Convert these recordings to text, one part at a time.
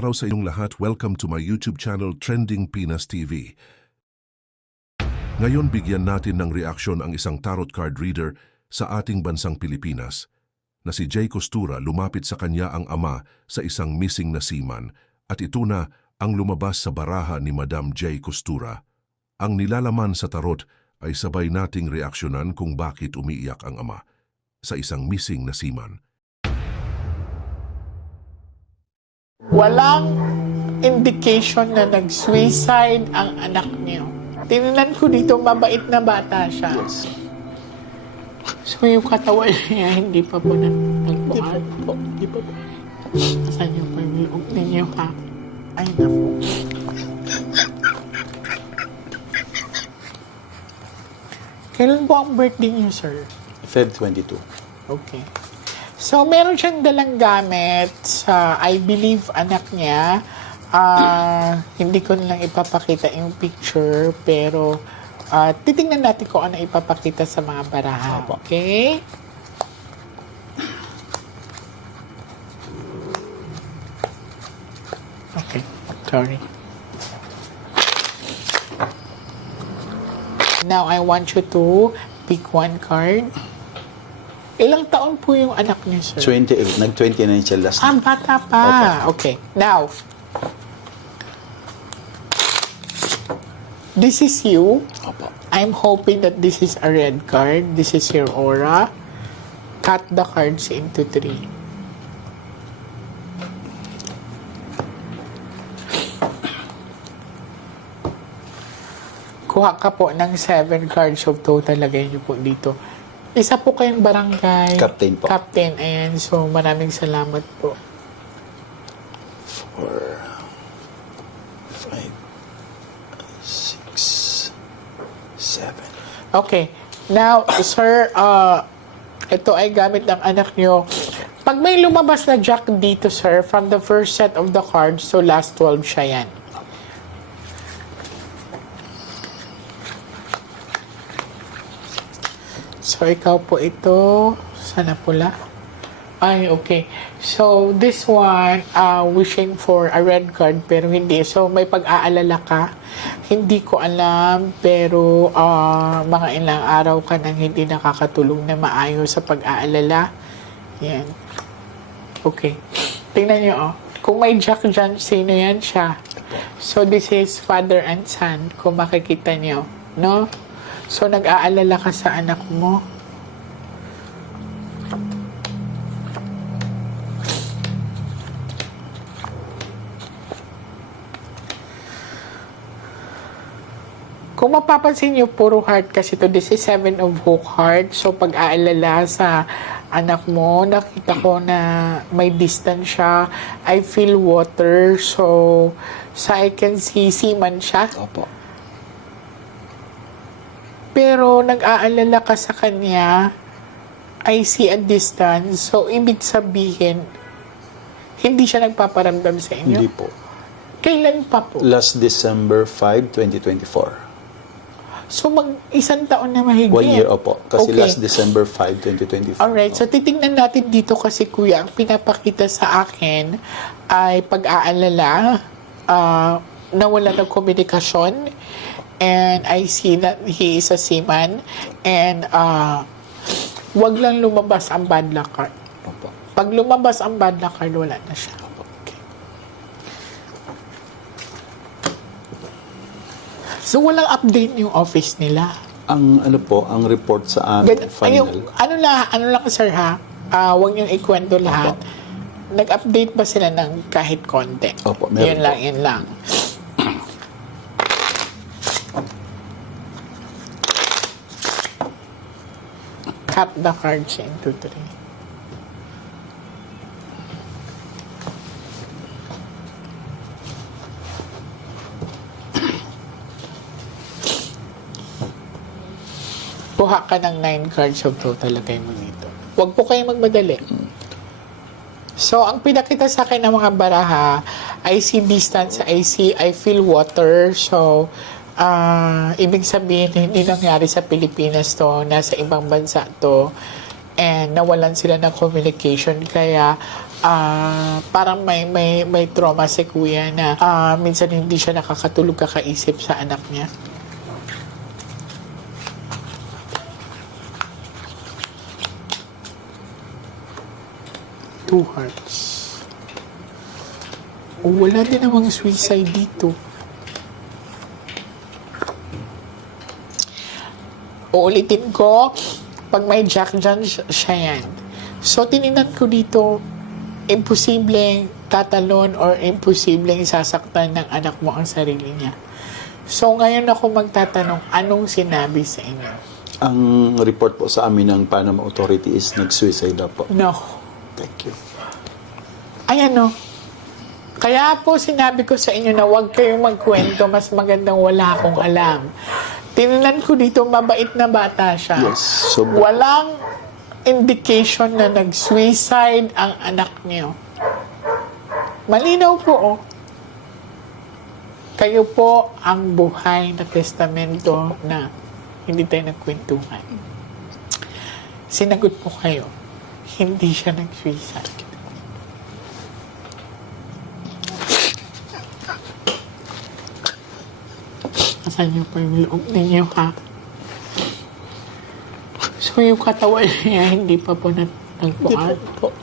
Araw sa inyong lahat, welcome to my YouTube channel Trending Pinas TV. Ngayon bigyan natin ng reaksyon ang isang tarot card reader sa ating bansang Pilipinas na si Jay Costura. Lumapit sa kanya ang ama sa isang missing na seaman at ito na ang lumabas sa baraha ni Madam Jay Costura. Ang nilalaman sa tarot ay sabay nating reaksyonan kung bakit umiiyak ang ama sa isang missing na seaman. Walang indication na nag-suicide ang anak niyo. Tinignan ko dito, mabait na bata siya. So yung katawan niya, hindi pa po nagbuhat. Hindi pa po. Saan yung pag-iog ninyo ha? Ay, naku. Kailan po ang birthday niyo, sir? Feb 22. Okay. So, meron siyang dalang gamit sa, I believe, anak niya. Hindi ko lang ipapakita yung picture, pero titingnan natin kung ano ipapakita sa mga baraha. Okay? Okay. Sorry. Now, I want you to pick one card. Ilang taon po yung anak niyo, sir? Nag-29 siya last. Bata pa. Okay. Now, this is you. Opo. I'm hoping that this is a red card. This is your aura. Cut the cards into 3. Kuha ka po ng 7 cards of total. Lagay niyo po dito. Isa po kayong barangay. Captain po. Captain, ayan. So, maraming salamat po. 4, 5, 6, 7. Okay. Now, sir, ito ay gamit ng anak nyo. Pag may lumabas na jack dito, sir, from the first set of the cards, so last 12 siya yan. So, ikaw po ito. Sana pula. Ay, okay. So, this one, wishing for a red card, pero hindi. So, may pag-aalala ka. Hindi ko alam, pero mga ilang araw ka nang hindi nakakatulong na maayos sa pag-aalala. Yan. Okay. Tingnan nyo, oh. Kung may jack dyan, sino yan siya? So, this is father and son, kung makikita nyo. No? So, nag-aalala ka sa anak mo. Kung mapapansin nyo, puro heart kasi to. This is 7 of hook heart. So, pag-aalala sa anak mo, nakita ko na may distance siya. I feel water. So I can see seaman siya. Opo. Pero nag-aalala ka sa kanya, I see a distance. So, ibig sabihin, hindi siya nagpaparamdam sa inyo? Hindi po. Kailan pa po? Last December 5, 2024. So, mag-isang taon na mahigit? 1 year, opo. Kasi Okay. last December 5, 2024. Alright, so titingnan natin dito kasi kuya, ang pinapakita sa akin ay pag-aalala, nawala ng komunikasyon, and I see that he is a seaman, and wag lang lumabas ang bad luck card. Opo. Pag lumabas ang bad luck card, wala na siya. Okay. So walang update yung office nila. Ang ano po, ang report sa amin, final. Ano lang sir ha, huwag niyong ikwento lahat. Nag-update ba sila ng kahit konti? Opo, meron po. Yun lang. Cut the cards into 3. Kuha ka ng 9 cards of total, lagay mo dito. Huwag po kayong magmadali. So, ang pinakita sa akin ng mga baraha, I see distance, I feel water. So, ibig sabihin, hindi nangyari sa Pilipinas to, nasa ibang bansa to, and nawalan sila ng communication. Kaya, parang may trauma si kuya na minsan hindi siya nakakatulog kakaisip sa anak niya. Two hearts. Wala din namang suicide dito. Uulitin ko, pag may jack dyan, siya yan. So, tinignan ko dito, imposibleng tatalon or imposibleng sasaktan ng anak mo ang sarili niya. So, ngayon ako magtatanong, anong sinabi sa inyo? Ang report po sa amin ng Panama Authority is nag-suicide daw po. No. Thank you. Ayan o. Kaya po sinabi ko sa inyo na huwag kayong magkwento, mas magandang wala akong alam. Tinignan ko dito, mabait na bata siya. Yes, sobra. Walang indication na nag-suicide ang anak niyo. Malinaw po, oh. Kayo po ang buhay na testamento na hindi tayo nagkwentuhan. Sinagot po kayo, hindi siya nag-suicide. Asan niyo po yung loob ninyo, ha? So, yung katawan niya, hindi pa po natagpuan.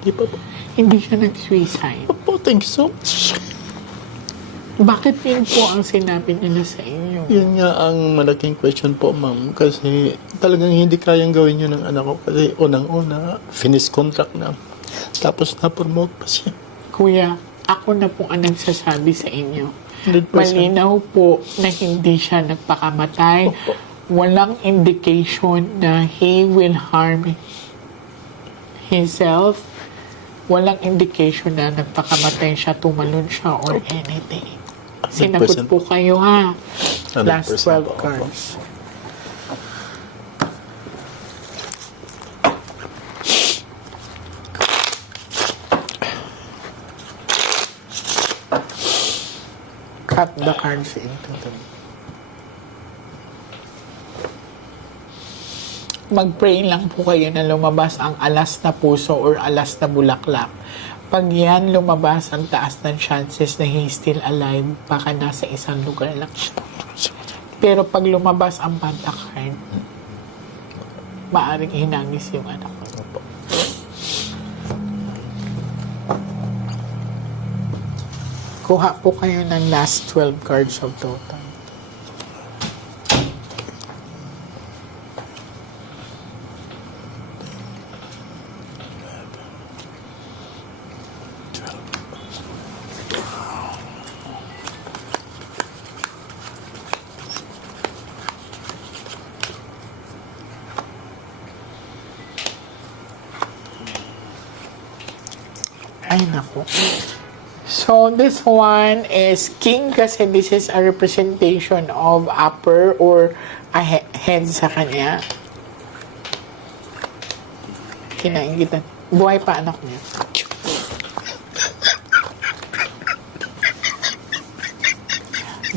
Hindi pa po. Hindi siya nag-suicide. Opo, thank you so much. Bakit yun po ang sinabi nila sa inyo? Yun nga ang malaking question po, ma'am. Kasi talagang hindi kayang gawin yun ng anak ko. Kasi unang-una, finish contract na. Tapos na-promote pa siya. Kuya, ako na po ang nagsasabi sa inyo. 100%. Malinaw po na hindi siya nagpakamatay. Opo. Walang indication na he will harm himself. Walang indication na nagpakamatay siya, tumalon siya, or anything. Sinagot 100% po kayo, ha? 100% Last 12 po. cards. Cut the cards into them. Mag-pray lang po kayo na lumabas ang alas na puso or alas na bulaklak. Pag yan lumabas, ang taas ng chances na he's still alive, baka nasa isang lugar lang siya. Pero pag lumabas ang Panta card, maaring hinangis yung anak ko. Kuha po kayo ng last 12 cards of total. Ay, naku. So, this one is king kasi this is a representation of upper or a head sa kanya. Kinaingitan. Buhay pa anak niya.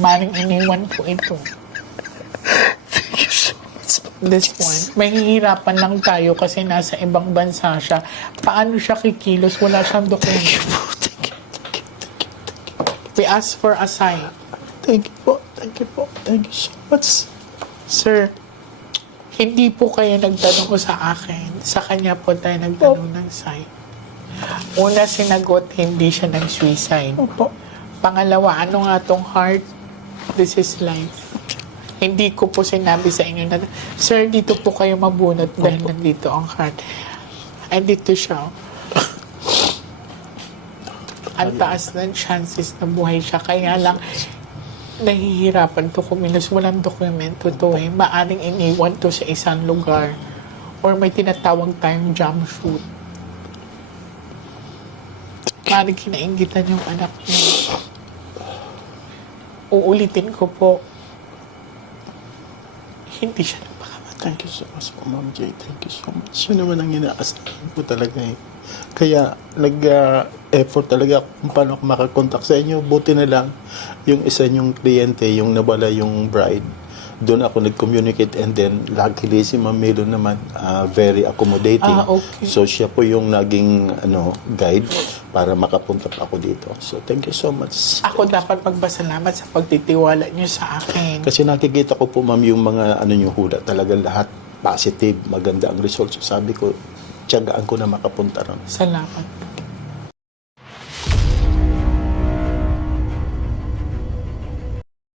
Maring iniwan po ito. This one. Mahihirapan lang tayo kasi nasa ibang bansa siya. Paano siya kikilos? Wala siyang dokumento. We ask for a sign. Thank you po. Thank you po. Thank you so much. Sir, hindi po kayo nagtanong ko sa akin. Sa kanya po tayo nagtanong ng sign. Una, sinagot, hindi siya nag-suicide. Opo. Pangalawa, ano nga tong heart? This is life. Hindi ko po sinabi sa inyo na, sir, dito po kayo mabunot dahil nandito ang heart. Ay, dito siya. Ang taas ng chances na buhay siya. Kaya lang, nahihirapan to kumilos. Walang dokumento to eh. Maaring iniwan to sa isang lugar. Or may tinatawag tayong jump shoot. Maaring kinaingitan yung anak niya. Uulitin ko po, hindi siya napakamatay. Thank you so much po, Ma'am Jay. Thank you so much. Yun naman ang inaasahan po talaga eh. Kaya, effort talaga kung paano ako makakontak sa inyo. Buti na lang, yung isa niyong kliyente, yung nabala yung bride, doon ako nag-communicate, and then luckily si Ma'am Melo naman very accommodating. Okay. So siya po yung naging guide para makapunta pa ako dito. So thank you so much. Ako dapat magpasalamat sa pagtitiwala niyo sa akin. Kasi nakikita ko po, ma'am, yung mga niyo hula, talaga lahat positive, maganda ang results. So sabi ko, tiyagaan ko na makapunta ron. Salamat.